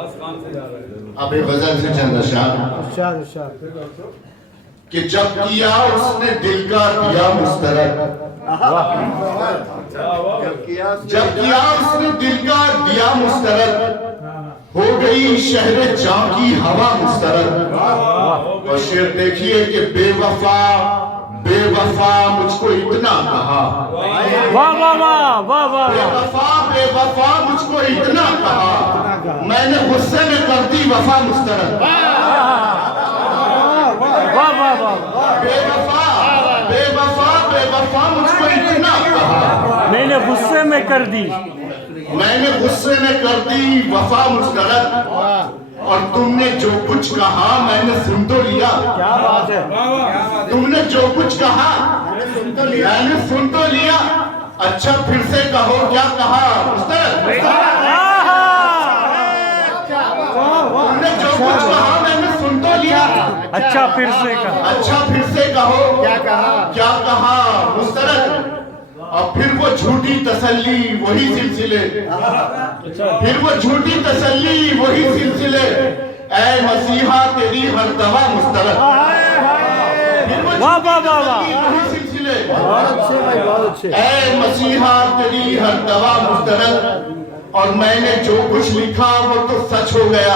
اب ایک غزل سے چند اشعار کہ جب کیا اس نے دل کا دیا مسترد، جب کیا اس نے دل کا دیا مسترد، ہو گئی شہر جاں کی ہوا مسترد۔ اور شعر دیکھیے کہ بے وفا بے وفا مجھ کو اتنا کہا، بے وفا مجھ کو اتنا کہا، میں نے غصے میں کر دی وفا مسترد۔ بے وفا بے وفا بے وفا مجھ کو اتنا کہا، میں نے غصے میں کر دی، میں نے غصے میں کر دی وفا مسترد۔ اور تم نے جو کچھ کہا میں نے سن تو لیا، کیا بات ہے، تم نے جو کچھ کہا میں نے سن تو لیا، اچھا پھر سے کہو کیا کہا مسترد۔ تم نے جو کچھ کہا میں نے سن تو لیا، اچھا پھر سے کہا، اچھا پھر سے کہو کیا کہا مسترد۔ اور پھر وہ جھوٹی تسلی وہی سلسلے، پھر وہ جھوٹی تسلی وہی سلسلے، اے مسیحا تیری ہر دوا مسترد۔ پھر وہ جھوٹی تسلی وہی سلسلے، اے مسیحا تیری ہر دوا مسترد۔ اور میں نے جو کچھ لکھا وہ تو سچ ہو گیا،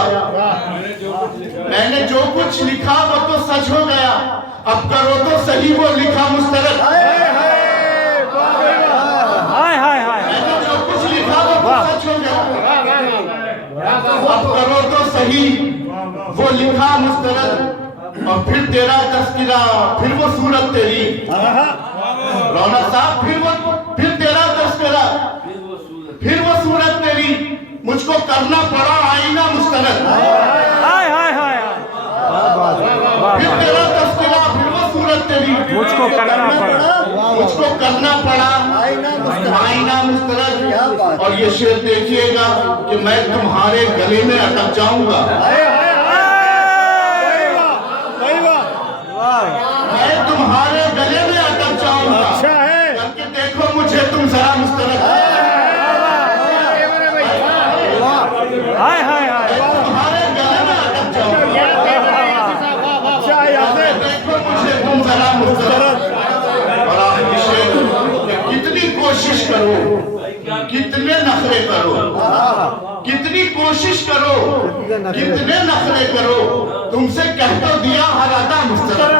میں نے جو کچھ لکھا وہ تو سچ ہو گیا، اب کرو تو صحیح وہ لکھا مسترد۔ سچ ہو گیا، اب کرو تو صحیح وہ لکھا مسترد۔ اور پھر تیرا تذکرہ پھر وہ صورت تیری رونق صاحب، پھر تیرا تذکرہ پھر وہ صورت تیری، مجھ کو کرنا پڑا آئینہ مسترد۔ پھر تیرا تذکرہ پھر وہ صورت تیری، مجھ کو کرنا پڑا، مجھ کو کرنا پڑا آئینہ مسترد۔ اور یہ شعر دیکھیے گا کہ میں تمہارے گلے میں اٹک جاؤں گا، میں تمہارے گلے میں اٹک جاؤں گا، کر کے دیکھو مجھے تم ذرا مسترد۔ تمہارے گلے میں اٹک جاؤں گا، دیکھو مجھے تم ذرا مسترد۔ اور آخری شعر کہ کتنی کوشش کرو، کتنے نخرے کرو، کتنی کوشش کرو، کتنے نخرے کرو، تم سے کہہ تو دیا ہر ادا مسترد۔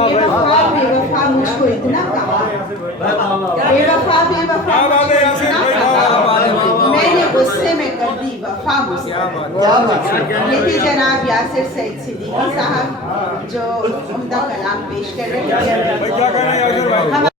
بے وفا مجھ کو اتنا کہا، بے وفا مجھ کو اتنا کہا، میں نے غصے میں کر دی وفا مسترد۔ یہ تھی جناب یاسر سعید صدیقی صاحب جو عمدہ کلام پیش کر رہے ہیں۔